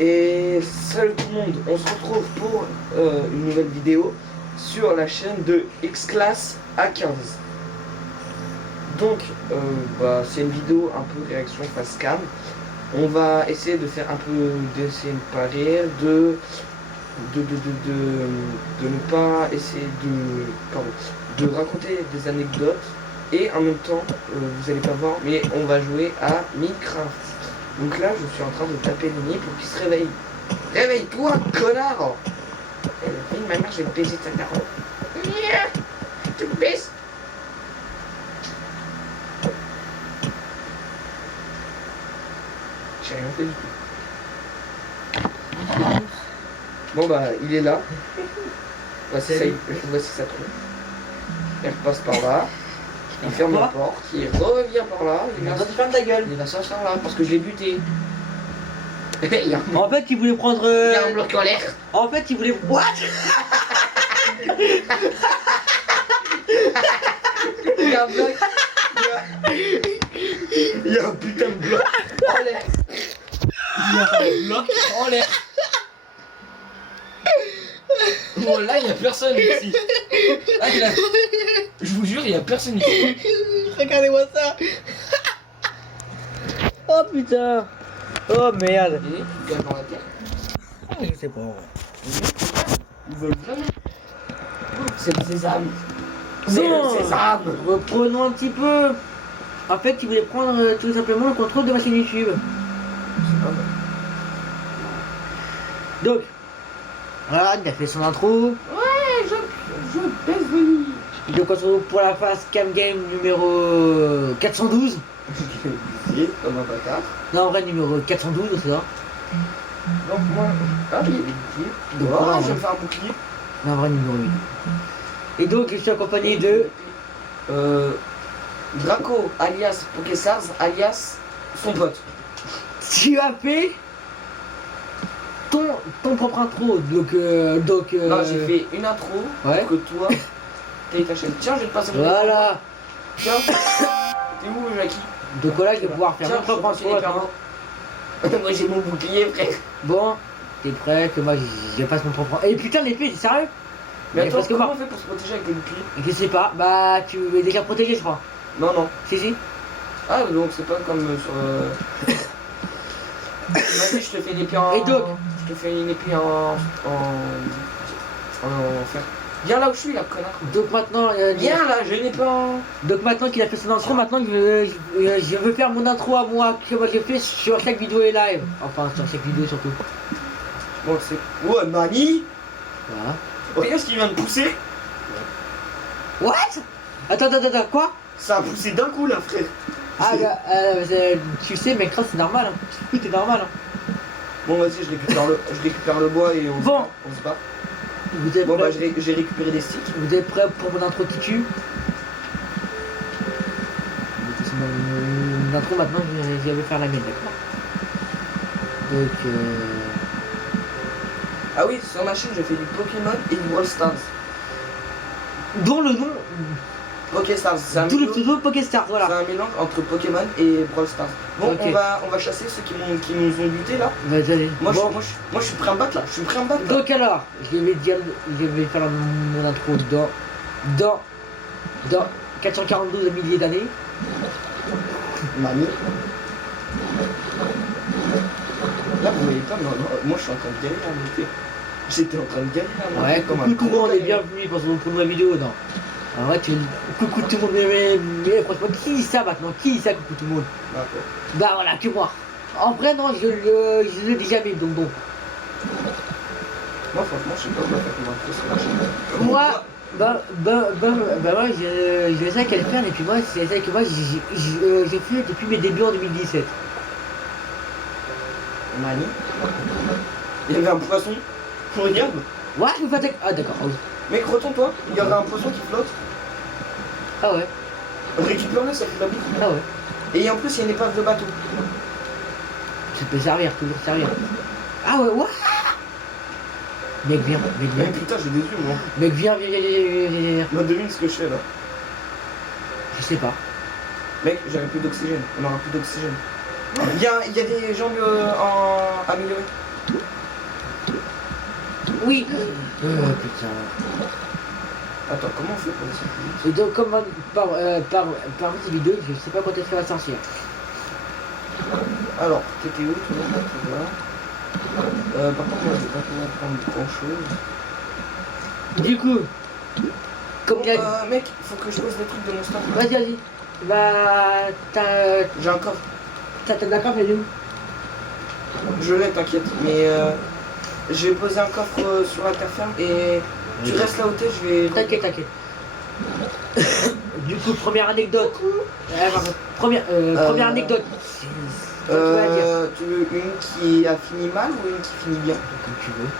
Et salut tout le monde, on se retrouve pour une nouvelle vidéo sur la chaîne de X-Class A15. Donc, c'est une vidéo un peu réaction face cam. On va essayer de faire un peu, d'essayer de ne pas rire, de ne pas essayer de raconter des anecdotes. Et en même temps, vous allez pas voir, mais on va jouer à Minecraft. Donc là, je suis en train de taper Lenny pour qu'il se réveille. Réveille-toi, connard! Ma mère, je vais te baiser ta daronne. Tu me baises? J'ai rien fait du tout. Bon bah, il est là. Voici sa tronche. Il repasse par là. Il ferme la porte, il revient par là. Il va ferme ta gueule. Il va s'asseoir là parce que je l'ai buté. En fait, il voulait prendre. Il y a un bloc en l'air. En fait, il voulait. What? Il y a un bloc. Il y a un putain de bloc en l'air. Il y a un bloc en l'air. Bon, là, il n'y a personne ici. Ah, je vous jure, il n'y a personne ici. Regardez-moi ça. Oh putain. Oh merde. Et il gagne dans la terre. Je sais pas. Ils veulent vraiment. C'est le sésame. C'est Non. le sésame. Reprenons un petit peu. En fait, il voulait prendre tout simplement le contrôle de ma chaîne YouTube. Donc, voilà, il a fait son intro. Ouais, je baisse Lenny. Donc, on se retrouve pour la phase Cam Game numéro 412. Comme un bâtard. Non, en vrai, numéro 412, c'est ça. Donc moi, ah il y a des boucliers. Donc, Oh, voilà, je vais ouais. me faire un bouclier. Non, en vrai, numéro 8. Et donc, je suis accompagné de. Draco, alias Pokestars, alias son pote. Tu as fait ton propre intro. Donc. Non, j'ai fait une intro Ouais. pour que toi, t'aies ta chaîne. Tiens, je vais te passer le Voilà. Tiens, t'es où, Jackie? Donc voilà, je vais pouvoir faire Tiens, mon propre intro. je Maintenant. moi j'ai mon bouclier, frère. Bon, t'es prêt que moi je fasse mon propre. Et putain, l'épée, c'est sérieux? Mais attends, parce que comment moi- on fait pour se protéger avec le bouclier? Je sais pas, bah tu es déjà protégé, je crois. Non, non. Si. Ah, donc c'est pas comme sur. Vas-y, je te fais une épée en. Et donc Je te fais une épée en fer. Viens là où je suis, là, connard. Donc maintenant, Viens là, j'ai une épée en. donc maintenant qu'il a fait son intro, maintenant je veux faire mon intro à moi, que moi j'ai fait sur chaque vidéo et live. Enfin, sur chaque vidéo surtout. Bon, c'est. Ouais, Nani! Voilà. Regarde ce qu'il vient de pousser! What? Attends, quoi? Ça a poussé d'un coup là, frère! Ah, tu sais, Minecraft c'est normal, hein. Tout est normal, hein. Bon, vas-y, je récupère le bois et on Bon. se bat. Vous êtes Bon, bah, prêts? j'ai récupéré des sticks. Vous êtes prêts pour mon intro qui tue? Mon intro maintenant, je vais faire la mienne, d'accord? Donc, Ah oui, sur ma chaîne, j'ai fait du Pokémon et du Brawl Stars. dont le nom, Pokestars, c'est un tout le mélange. pseudo Pokestars, voilà. C'est un mélange entre Pokémon et Brawl Stars. Bon, Ok. on va chasser ceux qui nous ont butés là. Vas-y, allez. Moi, Bon. je suis prêt à me battre là. Je suis prêt à me battre là. Donc alors, je vais faire mon intro dans 442 milliers d'années. Mamie. Là, vous voyez pas, moi je suis en train de galérer à monter. J'étais en train de galérer à monter. Ouais, comme un coucou tout le gros monde et gamin. bienvenue pour une nouvelle vidéo. Non. En vrai, coucou tout le monde, mais franchement, qui dit ça maintenant? Qui dit ça, coucou tout le monde? D'accord. Bah voilà, que moi. En vrai, non, je le dis jamais, donc bon. Moi, franchement, je sais pas quoi faire comme intro sur ma chaîne. Moi, moi, je sais qu'elle fait, et puis moi, c'est ça que moi, j'ai fait depuis mes débuts en 2017. Mani. Il y avait un poisson. Regarde. Ouais, je me fais attaquer. Ah, d'accord, oui. Mec, retourne-toi. Il y aurait un poisson qui flotte. Ah ouais, Récupère-le, ça fait de la bouffe. ah ouais. Et en plus, il y a une épave de bateau. Ça peut servir, toujours servir. Ah ouais, ouais. Mec, viens. Mais putain, j'ai des yeux, moi. Mec, viens. Bah, devine ce que je fais là. Je sais pas. Mec, j'aurai plus d'oxygène. On aura plus d'oxygène. Il y a des jambes améliorées. Oui. Putain. Attends, comment on fait pour descendre plus vite? Et donc, comme par cette vidéo, je sais pas quand est-ce qu'elle va sortir. Alors, t'étais où toi? Par contre, moi, je vais pas pouvoir prendre grand chose. Du coup, comme il y a... Mec, faut que je pose des trucs de mon stock. Vas-y, vas-y. Bah, J'ai un coffre. t'as d'accord, mais où? Je l'ai, t'inquiète. Mais je vais poser un coffre sur la terre ferme et tu restes là où t'es, je vais. T'inquiète, t'inquiète. Du coup, première anecdote. Première anecdote. Tu vas dire. Tu veux une qui a fini mal ou une qui finit bien? Comme tu veux.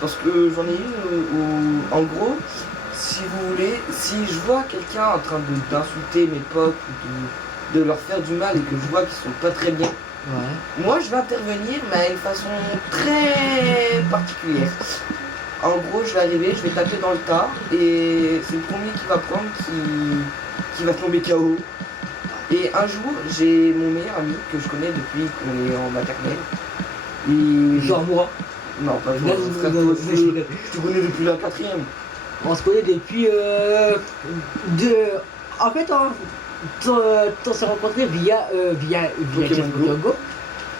Parce que j'en ai une où, en gros, si vous voulez, si je vois quelqu'un en train d'insulter mes potes ou de leur faire du mal et que je vois qu'ils sont pas très bien, Ouais. moi je vais intervenir, mais à une façon très particulière. En gros, je vais arriver, je vais taper dans le tas et c'est le premier qui va prendre qui va tomber KO. Et un jour, j'ai mon meilleur ami que je connais depuis qu'on est en maternelle. Genre moi. Non, pas toi, Non, frère, non, toi, non, je te connais depuis la 4e. On se connaît depuis en fait on s'est rencontrés via Pokémon Pokémon Go.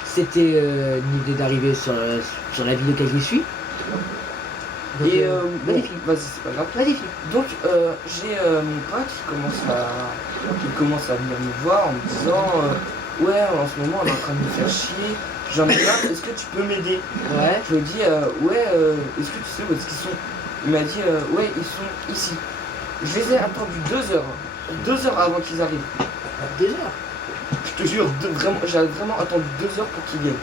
C'était une idée d'arriver sur la ville laquelle je suis. Donc, Et vas-y, bon, file. vas-y, c'est pas grave. Vas-y, file. Donc, j'ai mon pote qui commence à venir me voir en me disant ouais, en ce moment on est en train de me faire chier, j'en ai marre, est-ce que tu peux m'aider? Ouais. Je lui ai dit ouais, est-ce que tu sais où est-ce qu'ils sont? Il m'a dit ouais, ils sont ici. Je les ai attendus 2 heures. 2 heures avant qu'ils arrivent. Déjà. Je te jure, j'ai vraiment attendu 2 heures pour qu'ils viennent.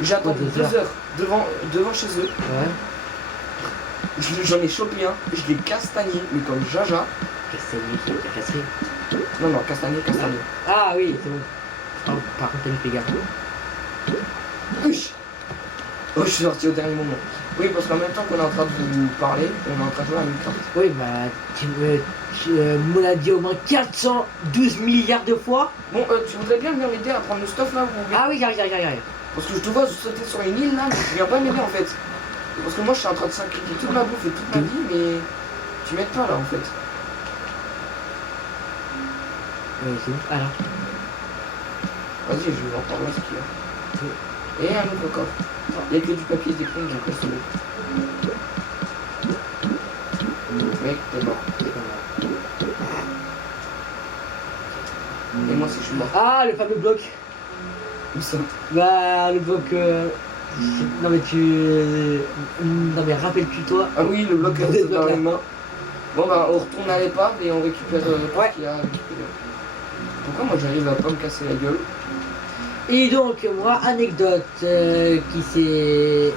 J'ai attendu 2 2 heures devant chez eux. Ouais. J'en ai chopé un, je l'ai castagné, mais comme Jaja. Castagné qui est cassé. Non, castagné. Ah oui, c'est bon. Oh, par contre, t'as mis tes gars. Uch. Oh, je suis sorti au dernier moment. Oui, parce qu'en même temps qu'on est en train de vous parler, on est en train de jouer à Minecraft. Oui, bah, tu me l'as dit au moins 412 milliards de fois. Bon, tu voudrais bien venir m'aider à prendre le stuff là ou... Ah oui, j'arrive. Parce que je te vois sauter sur une île là, mais tu viens pas m'aider en fait. Parce que moi je suis en train de sacrifier toute ma bouffe et toute ma vie, mais tu m'aides pas là en fait. C'est où? Ah là. Vas-y, je vais voir par là ce qu'il y a. Et un autre coffre. Il n'y a que du papier d'éponge, donc c'est bon. Mec, t'es mort. Et moi si je suis mort. Ah, le fameux bloc. Où ça? Bah, le bloc. Non, mais Non, mais rappelle-tu toi. Ah oui, le bloc Des dans blocs, les là. mains. Bon bah on retourne à l'épave et on récupère tout Ouais. ce qu'il y a à récupérer. Pourquoi moi j'arrive à pas me casser la gueule? Et donc, moi, anecdote qui s'est.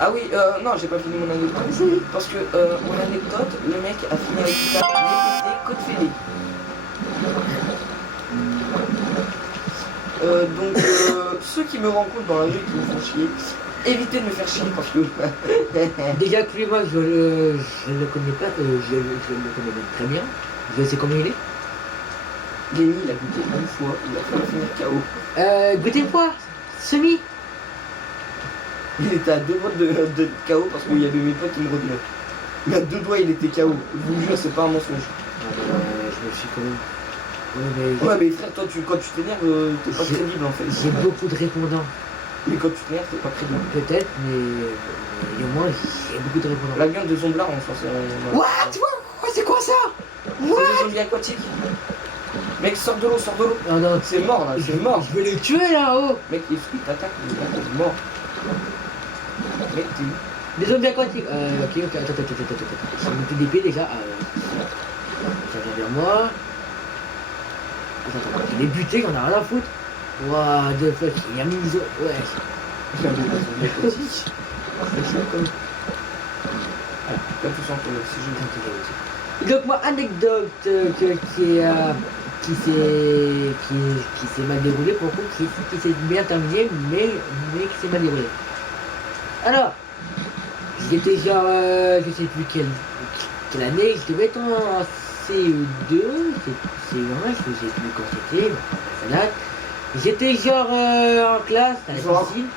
Ah oui, non, j'ai pas fini mon anecdote. Parce que mon anecdote, le mec a fini avec une table répétée, code fêlé. Donc, ceux qui me rencontrent dans la rue et qui me font chier, évitez de me faire chier parce que. Déjà que lui, moi, je le connais pas, je le connais même très bien. Je sais comment il est. Lenny, il a goûté une fois, il a fait finir KO. Goûtez une fois, semi. Il était à 2 doigts de KO parce qu'il y avait mes potes qui me retenaient. Mais à 2 doigts, il était KO. Je vous jure, c'est pas un mensonge. Je me suis quand même. Ouais, mais frère, toi, quand tu t'énerves, t'es pas crédible en fait. J'ai beaucoup de répondants. Mais quand tu t'énerves, t'es pas crédible. Peut-être, mais au moins, j'ai beaucoup de répondants. La viande de Zomblar, on s'en sort. What? C'est quoi ça? C'est des zombies aquatiques. Mec, sors de l'eau. Non, non, C'est mort là, c'est mort. Je vais les tuer là-haut. Mec, il t'attaque, il est mort. Mec, t'es où? Des zombies aquatiques. Ok, attends. Ça me fait d'épée déjà. Ça vient vers moi. Attends, je l'ai buté, j'en ai rien à foutre. What the fuck, il a mis une zone. Ouais. Il y a des zombies aquatiques. C'est chaud comme. Pas tout ça pour l'oxygène. Donc moi, anecdote qui s'est mal déroulée pour le coup, qui s'est bien terminée, mais qui s'est mal déroulée. Alors, j'étais genre, je sais plus quelle année, je devais être en CE2, C1, je sais plus quand c'était, ça date. J'étais genre en classe, à la piscine.